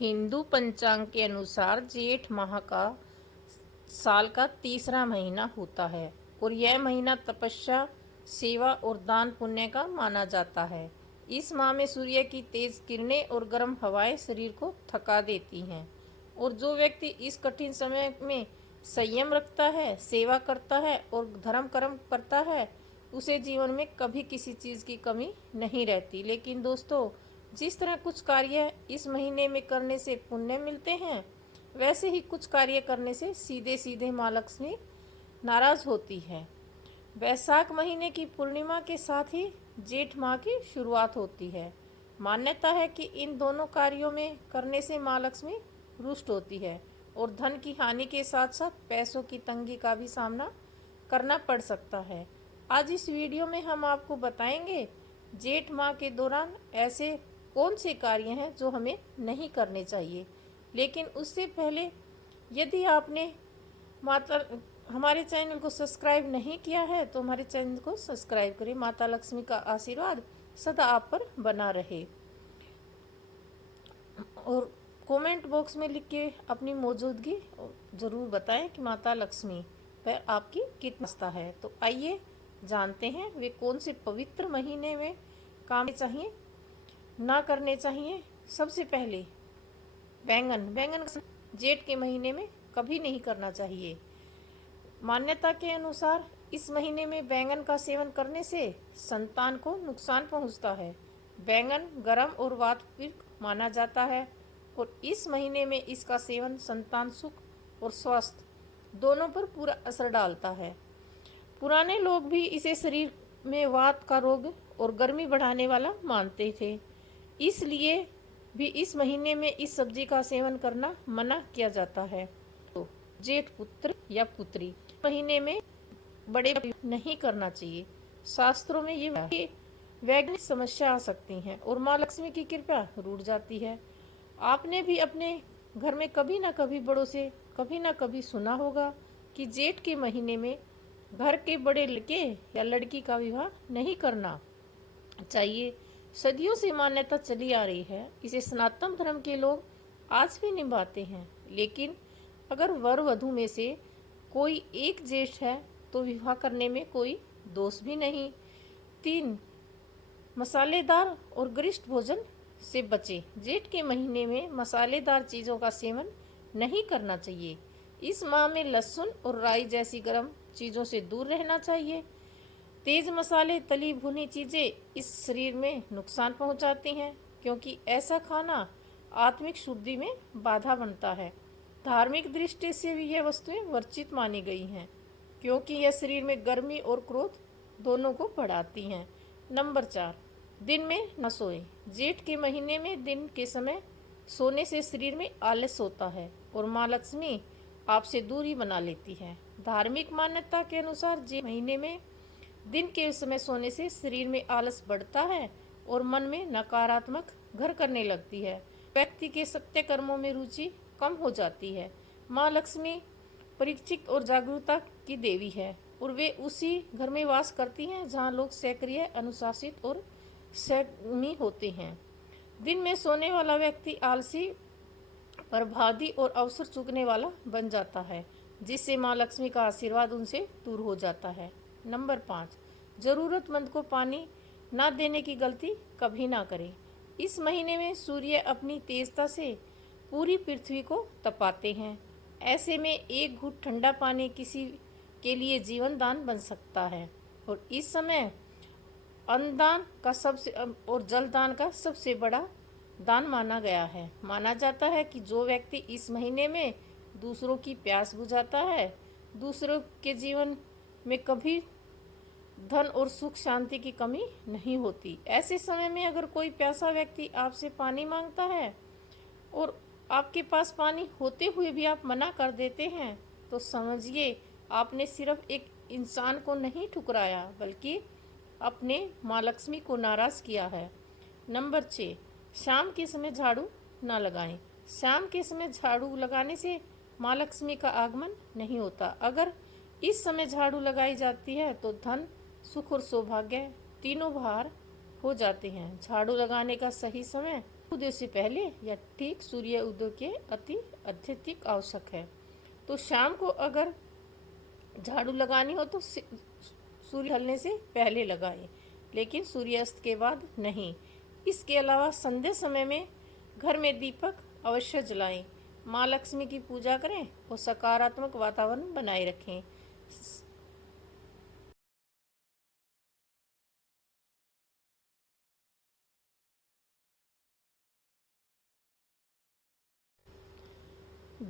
हिंदू पंचांग के अनुसार जेठ माह का साल का तीसरा महीना होता है और यह महीना तपस्या, सेवा और दान पुण्य का माना जाता है। इस माह में सूर्य की तेज किरणें और गर्म हवाएं शरीर को थका देती हैं और जो व्यक्ति इस कठिन समय में संयम रखता है, सेवा करता है और धर्म कर्म करता है, उसे जीवन में कभी किसी चीज़ की कमी नहीं रहती। लेकिन दोस्तों, जिस तरह कुछ कार्य इस महीने में करने से पुण्य मिलते हैं, वैसे ही कुछ कार्य करने से सीधे सीधे माँ लक्ष्मी नाराज होती है। वैशाख महीने की पूर्णिमा के साथ ही जेठ माह की शुरुआत होती है। मान्यता है कि इन दोनों कार्यों में करने से माँ लक्ष्मी रुष्ट होती है और धन की हानि के साथ साथ पैसों की तंगी का भी सामना करना पड़ सकता है। आज इस वीडियो में हम आपको बताएंगे जेठ माह के दौरान ऐसे कौन से कार्य हैं जो हमें नहीं करने चाहिए। लेकिन उससे पहले यदि आपने माता हमारे चैनल को सब्सक्राइब नहीं किया है तो हमारे चैनल को सब्सक्राइब करें। माता लक्ष्मी का आशीर्वाद सदा आप पर बना रहे और कमेंट बॉक्स में लिख के अपनी मौजूदगी ज़रूर बताएं कि माता लक्ष्मी पर आपकी कितनी आस्था है। तो आइए जानते हैं वे कौन से पवित्र महीने में काम चाहिए, ना करने चाहिए। सबसे पहले बैंगन जेठ के महीने में कभी नहीं करना चाहिए। मान्यता के अनुसार इस महीने में बैंगन का सेवन करने से संतान को नुकसान पहुंचता है। बैंगन गर्म और वातपित्त माना जाता है और इस महीने में इसका सेवन संतान सुख और स्वास्थ्य दोनों पर पूरा असर डालता है। पुराने लोग भी इसे शरीर में वात का रोग और गर्मी बढ़ाने वाला मानते थे, इसलिए भी इस महीने में इस सब्जी का सेवन करना मना किया जाता है। तो जेठ पुत्र या पुत्री महीने में बड़े नहीं करना चाहिए। शास्त्रों में ये वैज्ञानिक समस्या आ सकती हैं और माँ लक्ष्मी की कृपा रूठ जाती है। आपने भी अपने घर में कभी ना कभी बड़ों से कभी ना कभी सुना होगा कि जेठ के महीने में घर के बड़े लड़के या लड़की का विवाह नहीं करना चाहिए। सदियों से मान्यता चली आ रही है, इसे सनातन धर्म के लोग आज भी निभाते हैं। लेकिन अगर वर वधू में से कोई एक ज्येष्ठ है तो विवाह करने में कोई दोष भी नहीं। 3, मसालेदार और गरिष्ठ भोजन से बचें। जेठ के महीने में मसालेदार चीज़ों का सेवन नहीं करना चाहिए। इस माह में लहसुन और राई जैसी गर्म चीज़ों से दूर रहना चाहिए। तेज मसाले, तली भुनी चीज़ें इस शरीर में नुकसान पहुंचाती हैं, क्योंकि ऐसा खाना आत्मिक शुद्धि में बाधा बनता है। धार्मिक दृष्टि से भी यह वस्तुएं वर्जित मानी गई हैं, क्योंकि यह शरीर में गर्मी और क्रोध दोनों को बढ़ाती हैं। नंबर 4, दिन में न सोएं। जेठ के महीने में दिन के समय सोने से शरीर में आलस होता है और माँ लक्ष्मी आपसे दूरी बना लेती है। धार्मिक मान्यता के अनुसार जेठ महीने में दिन के समय सोने से शरीर में आलस बढ़ता है और मन में नकारात्मक घर करने लगती है। व्यक्ति के सत्य कर्मों में रुचि कम हो जाती है। माँ लक्ष्मी परीक्षित और जागरूकता की देवी है और वे उसी घर में वास करती हैं जहाँ लोग सक्रिय, अनुशासित और संयमी होते हैं। दिन में सोने वाला व्यक्ति आलसी, प्रभावी और अवसर चूकने वाला बन जाता है, जिससे माँ लक्ष्मी का आशीर्वाद उनसे दूर हो जाता है। नंबर 5, जरूरतमंद को पानी ना देने की गलती कभी ना करें। इस महीने में सूर्य अपनी तेजता से पूरी पृथ्वी को तपाते हैं। ऐसे में एक घूंट ठंडा पानी किसी के लिए जीवन दान बन सकता है और इस समय अन्नदान का सबसे और जलदान का सबसे बड़ा दान माना गया है। माना जाता है कि जो व्यक्ति इस महीने में दूसरों की प्यास बुझाता है, दूसरों के जीवन में कभी धन और सुख शांति की कमी नहीं होती। ऐसे समय में अगर कोई प्यासा व्यक्ति आपसे पानी मांगता है और आपके पास पानी होते हुए भी आप मना कर देते हैं, तो समझिए आपने सिर्फ एक इंसान को नहीं ठुकराया, बल्कि अपने माँ लक्ष्मी को नाराज किया है। नंबर 6, शाम के समय झाड़ू ना लगाएं। शाम के समय झाड़ू लगाने से माँ लक्ष्मी का आगमन नहीं होता। अगर इस समय झाड़ू लगाई जाती है तो धन, सुख और सौभाग्य तीनों बाहर हो जाते हैं। झाड़ू लगाने का सही समय उदय से पहले या ठीक सूर्य उदय के अति अत्यधिक आवश्यक है। तो शाम को अगर झाड़ू लगानी हो तो सूर्य ढलने से पहले लगाएं, लेकिन सूर्यास्त के बाद नहीं। इसके अलावा संध्या समय में घर में दीपक अवश्य जलाएं, माँ लक्ष्मी की पूजा करें और सकारात्मक वातावरण बनाए रखें।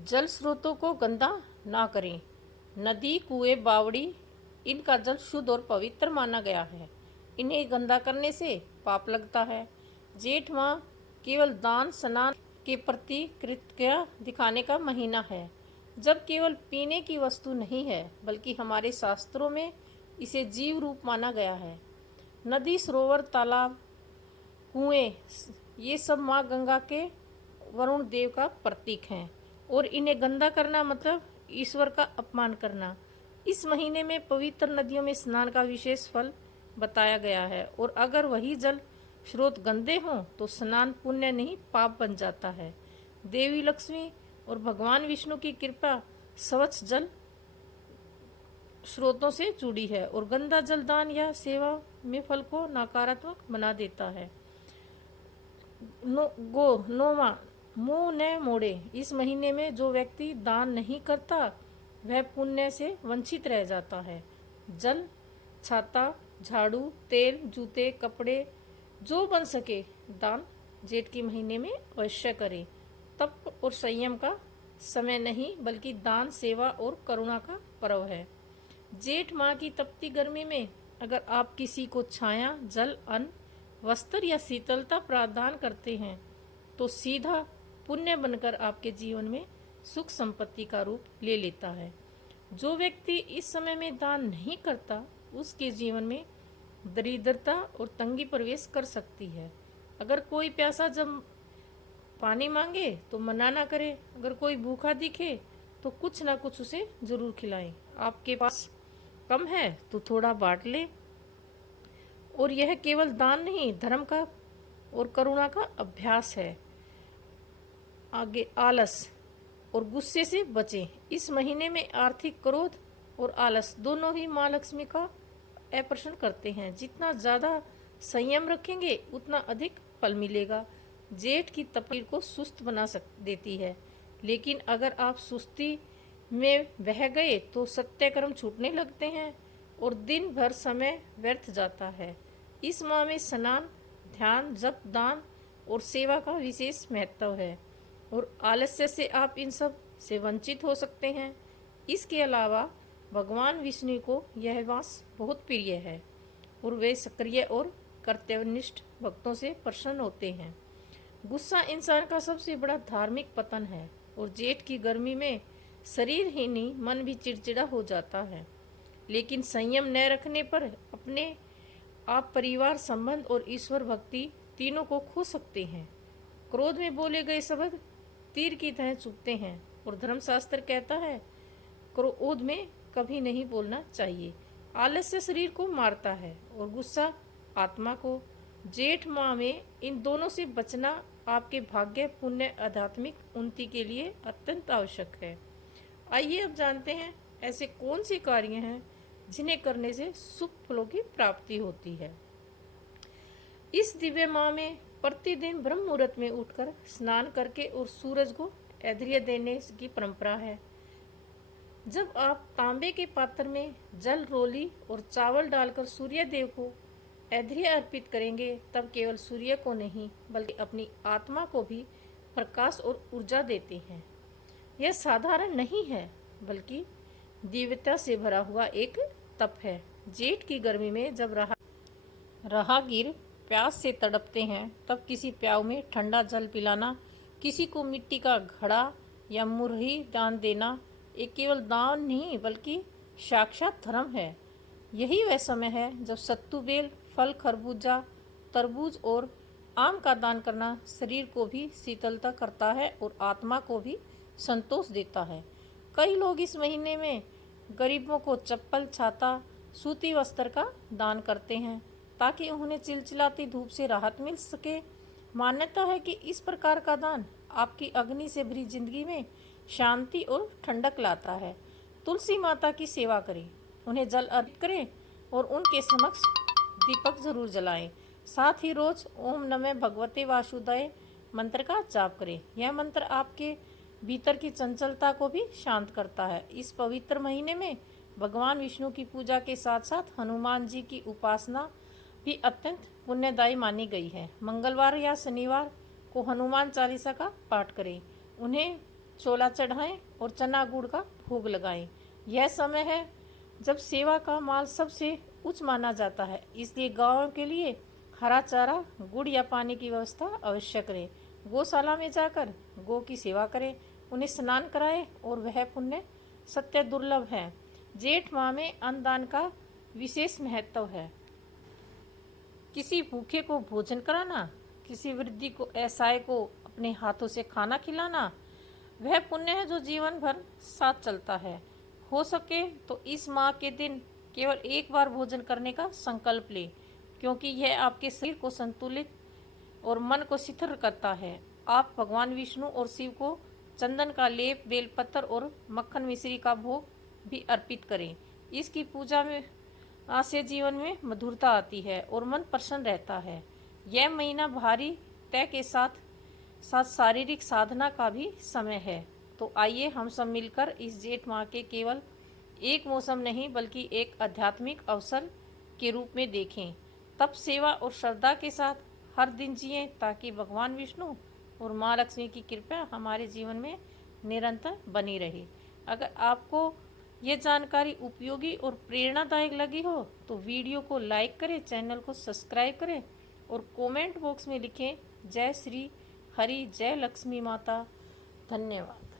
जल स्रोतों को गंदा ना करें। नदी, कुएं, बावड़ी, इनका जल शुद्ध और पवित्र माना गया है। इन्हें गंदा करने से पाप लगता है। जेठ माह केवल दान स्नान के प्रति कृतज्ञता दिखाने का महीना है, जब केवल पीने की वस्तु नहीं है बल्कि हमारे शास्त्रों में इसे जीव रूप माना गया है। नदी, सरोवर, तालाब, कुएं, ये सब माँ गंगा के वरुण देव का प्रतीक हैं और इन्हें गंदा करना मतलब ईश्वर का अपमान करना। इस महीने में पवित्र नदियों में स्नान का विशेष फल बताया गया है और अगर वही जल स्रोत गंदे हों तो स्नान पुण्य नहीं पाप बन जाता है। देवी लक्ष्मी और भगवान विष्णु की कृपा स्वच्छ जल स्रोतों से जुड़ी है और गंदा जल दान या सेवा में फल को नकारात्मक बना देता है। नौवां, मुंह न मोड़े। इस महीने में जो व्यक्ति दान नहीं करता वह पुण्य से वंचित रह जाता है। जल, छाता, झाड़ू, तेल, जूते, कपड़े जो बन सके दान जेठ के महीने में अवश्य करें। तप और संयम का समय नहीं बल्कि दान, सेवा और करुणा का पर्व है। जेठ माह की तपती गर्मी में अगर आप किसी को छाया, जल, अन्न, वस्त्र या शीतलता प्रदान करते हैं तो सीधा पुण्य बनकर आपके जीवन में सुख संपत्ति का रूप ले लेता है। जो व्यक्ति इस समय में दान नहीं करता उसके जीवन में दरिद्रता और तंगी प्रवेश कर सकती है। अगर कोई प्यासा जब पानी मांगे तो मना ना करें। अगर कोई भूखा दिखे तो कुछ ना कुछ उसे जरूर खिलाएं। आपके पास कम है तो थोड़ा बांट ले। और यह केवल दान नहीं, धर्म का और करुणा का अभ्यास है। आगे, आलस और गुस्से से बचें। इस महीने में आर्थिक क्रोध और आलस दोनों ही माँ लक्ष्मी का आकर्षण करते हैं। जितना ज़्यादा संयम रखेंगे उतना अधिक फल मिलेगा। जेठ की तपीर को सुस्त बना देती है, लेकिन अगर आप सुस्ती में बह गए तो सत्य कर्म छूटने लगते हैं और दिन भर समय व्यर्थ जाता है। इस माह में स्नान, ध्यान, जप, दान और सेवा का विशेष महत्व है और आलस्य से आप इन सब से वंचित हो सकते हैं। इसके अलावा भगवान विष्णु को यह मास बहुत प्रिय है और वे सक्रिय और कर्तव्यनिष्ठ भक्तों से प्रसन्न होते हैं। गुस्सा इंसान का सबसे बड़ा धार्मिक पतन है और जेठ की गर्मी में शरीर ही नहीं मन भी चिड़चिड़ा हो जाता है। लेकिन संयम न रखने पर अपने आप परिवार, संबंध और ईश्वर भक्ति तीनों को खो सकते हैं। क्रोध में बोले गए शब्द तीर की तरह चुभते हैं और धर्मशास्त्र कहता है क्रोध में कभी नहीं बोलना चाहिए। आलस्य शरीर को मारता है और गुस्सा आत्मा को। जेठ माह में इन दोनों से बचना आपके भाग्य, पुण्य, आध्यात्मिक उन्नति के लिए अत्यंत आवश्यक है। आइए अब जानते हैं ऐसे कौन से कार्य हैं जिन्हें करने से शुभ फलों की प्राप्ति होती है। इस दिव्य माह में प्रतिदिन ब्रह्म मुहूर्त में उठकर स्नान करके और सूरज को अर्घ्य देने की परंपरा है। जब आप तांबे के पात्र में जल, रोली और चावल डालकर सूर्य देव को अर्घ्य अर्पित करेंगे तब केवल सूर्य को नहीं बल्कि अपनी आत्मा को भी प्रकाश और ऊर्जा देते हैं। यह साधारण नहीं है बल्कि दिव्यता से भरा हुआ एक तप है। जेठ की गर्मी में जब राहगीर प्यास से तड़पते हैं तब किसी प्याऊ में ठंडा जल पिलाना, किसी को मिट्टी का घड़ा या मुरही दान देना एक केवल दान नहीं बल्कि साक्षात धर्म है। यही वह समय है जब सत्तू, बेल, फल, खरबूजा, तरबूज और आम का दान करना शरीर को भी शीतलता करता है और आत्मा को भी संतोष देता है। कई लोग इस महीने में गरीबों को चप्पल, छाता, सूती वस्त्र का दान करते हैं ताकि उन्हें चिलचिलाती धूप से राहत मिल सके। मान्यता है कि इस प्रकार का दान आपकी अग्नि से भरी जिंदगी में शांति और ठंडक लाता है। तुलसी माता की सेवा करें, उन्हें जल अर्पित करें और उनके समक्ष दीपक जरूर जलाएं। साथ ही रोज ओम नमः भगवते वासुदेवाय मंत्र का जाप करें। यह मंत्र आपके भीतर की चंचलता को भी शांत करता है। इस पवित्र महीने में भगवान विष्णु की पूजा के साथ साथ हनुमान जी की उपासना भी अत्यंत पुण्यदायी मानी गई है। मंगलवार या शनिवार को हनुमान चालीसा का पाठ करें, उन्हें चोला चढ़ाएं और चना गुड़ का भोग लगाएं। यह समय है जब सेवा का माल सबसे उच्च माना जाता है, इसलिए गाँव के लिए हरा चारा, गुड़ या पानी की व्यवस्था अवश्य करें। गौशाला में जाकर गौ की सेवा करें, उन्हें स्नान कराएं और वह पुण्य सत्य दुर्लभ है। जेठ माह में अन्नदान का विशेष महत्व है। किसी भूखे को भोजन कराना, किसी वृद्धि को असहाय को अपने हाथों से खाना खिलाना, वह पुण्य है जो जीवन भर साथ चलता है। हो सके तो इस माह के दिन केवल एक बार भोजन करने का संकल्प लें, क्योंकि यह आपके शरीर को संतुलित और मन को शिथिल करता है। आप भगवान विष्णु और शिव को चंदन का लेप, बेलपत्र और मक्खन मिश्री का भोग भी अर्पित करें। इसकी पूजा में से जीवन में मधुरता आती है और मन प्रसन्न रहता है। यह महीना भारी तय के साथ साथ शारीरिक साधना का भी समय है। तो आइए हम सब मिलकर इस जेठ माह के केवल एक मौसम नहीं बल्कि एक आध्यात्मिक अवसर के रूप में देखें। तप, सेवा और श्रद्धा के साथ हर दिन जिएं, ताकि भगवान विष्णु और माँ लक्ष्मी की कृपा हमारे जीवन में निरंतर बनी रहे। अगर आपको ये जानकारी उपयोगी और प्रेरणादायक लगी हो तो वीडियो को लाइक करें, चैनल को सब्सक्राइब करें और कमेंट बॉक्स में लिखें जय श्री हरि, जय लक्ष्मी माता। धन्यवाद।